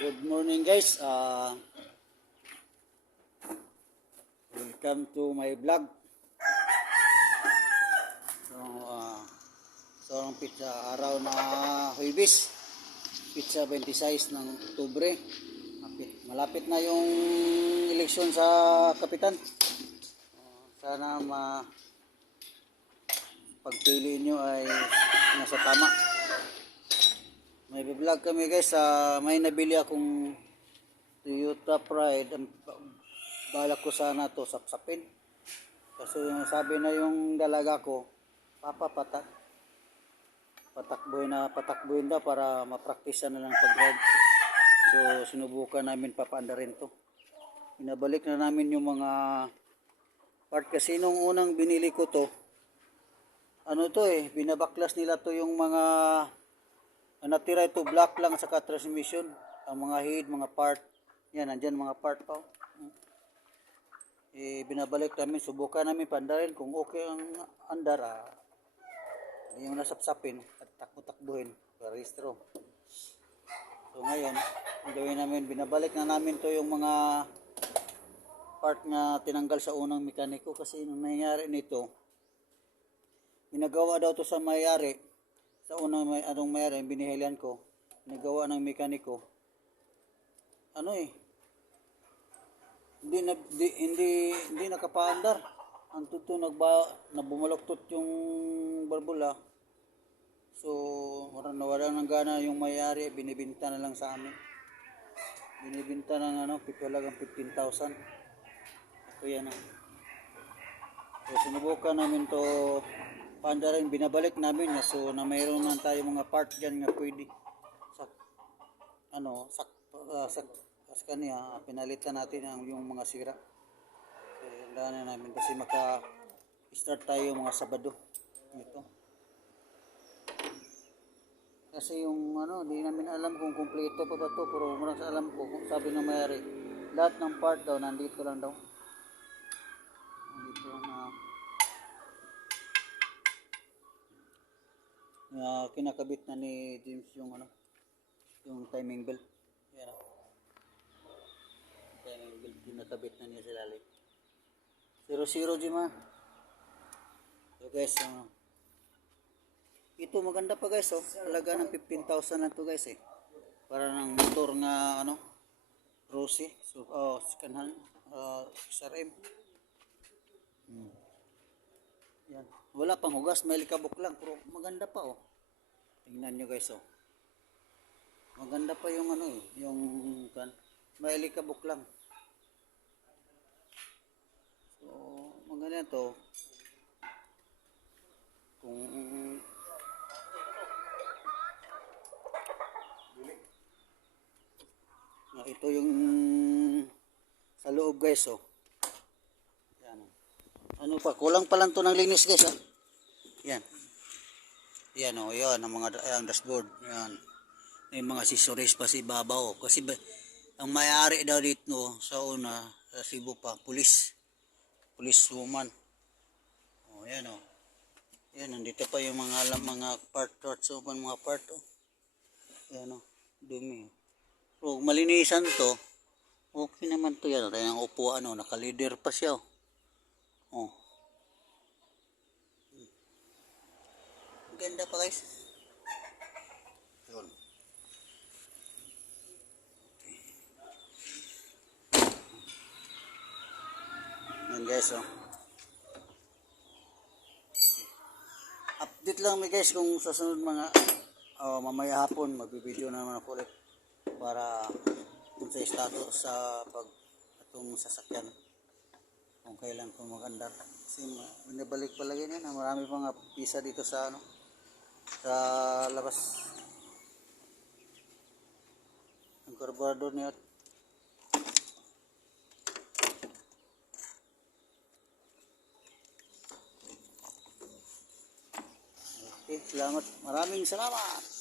Good morning guys. Welcome to my vlog. So ang pizza araw na Huwebes, pizza 26 ng Oktubre. Malapit na yung eleksyon sa kapitan. Sana pagpili nyo ay nasa tama. May vlog kami guys. May nabili akong Toyota Pride. Balak ko sana to sapsapin. Kasi sabi na yung dalaga ko, Papa patakbuhin daw para mapraktisan na lang pag-drive. So sinubukan namin papaandarin to. Inabalik na namin yung mga part kasi nung unang binili ko to. Binabaklas nila to yung mga natira ito black lang sa transmission, ang mga head, mga part. Yan, nandyan mga part pa. Binabalik namin, subukan namin pandarin kung okay ang andar. Hindi yung nasapsapin at takbo-takbuhin, parehistro. So ngayon, ang gawin namin, binabalik na namin to yung mga part na tinanggal sa unang mekaniko kasi nung nangyari nito, ginagawa daw to sa may-ari. Sa unang may-ari, binihilian ko, nagawa ng mekaniko. Hindi nakapaandar. Ang tuto nabumaloktot yung barbula. So, nawala ng gana yung may-ari, binibinta na lang sa amin. Binibinta ng halagang 15,000. Ito yan. So, sinubukan namin to pandarin, binabalik namin na so na mayroon na tayo mga part dyan nga pwede sa kanya pinalitan natin yung mga sira. So daanan namin kasi maka-start tayo mga Sabado ito. Kasi yung di namin alam kung kumpleto pa ba to, pero marang alam ko kung sabi ng mayari lahat ng part daw nandito lang daw. Nandito na kinakabit na ni James yung timing belt. Yan. Timing belt kinakabit na niya sa lalim. 00 Jima. So guys, ito maganda pa guys, halaga ng 15,000 lang to guys Para ng motor nga Rossi. So second hand SRM. Yan. Wala pang hugas, may likabok lang, pero maganda pa Tingnan nyo guys Maganda pa yung may likabok lang. So maganda to. Kung ito yung sa loob guys Yan. Kulang pa lang to ng linis guys Yan. Yan yan ang ang dashboard. Yan. May mga accessories pa si babaw kasi ang may-ari daw dito sa una sa Cebu pa, police woman. Yan Yan, nandito pa yung mga parts mga part Yan dumi. Pero malinisan to. Okay naman to yan. Yung upuan naka-leather pa siya Ganda pa guys. Yun. Yan guys Update lang guys kung sa sunod mga mamaya hapon magbibideo na naman ako ulit para kung sa status sa itong sasakyan kung kailan ko magandar. Kasi binabalik palagi na marami pang pisa dito sa sa labas ang carburetor niya. Okay, maraming salamat.